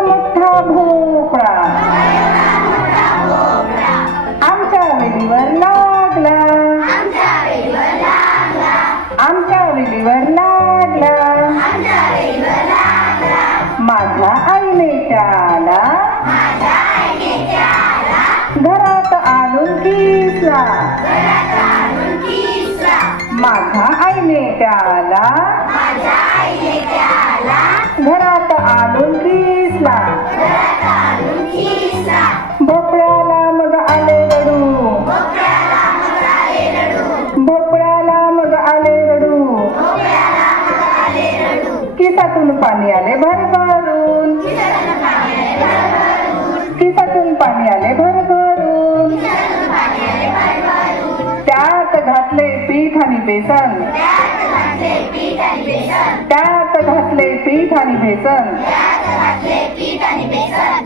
मोठा भोपळा आमच्या वेलीवर लागला. आमच्या वेलीवर लागला. माझ्या आईने त्याला घरात आणून किसला माझ्या आईने त्याला घरात किसातून पाणी आले भरभरून. किसातून पाणी आले भरभरून. त्यात घातले पीठ आणि बेसन. त्यात घातले पीठ आणि बेसन.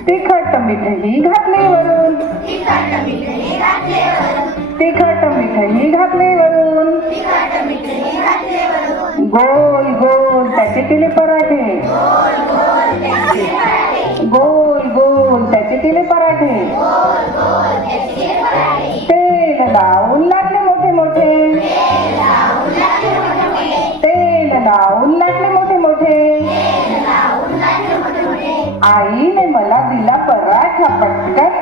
तिखट मिठही घातले वरून. तिखट मिठही घातले वरून. गोल त्याचे पराठे. गोल गोल त्याचे तिले पराठे. तेल लावून लागले मोठे मोठे. तेल लावून लागले मोठे मोठे. आईने मला दिला पराठा पटकन.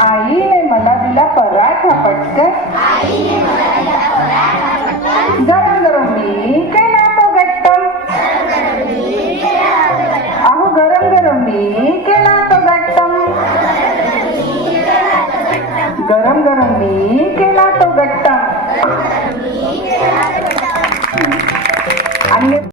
आईने मला दिला पराठा पटकन. गरम गरम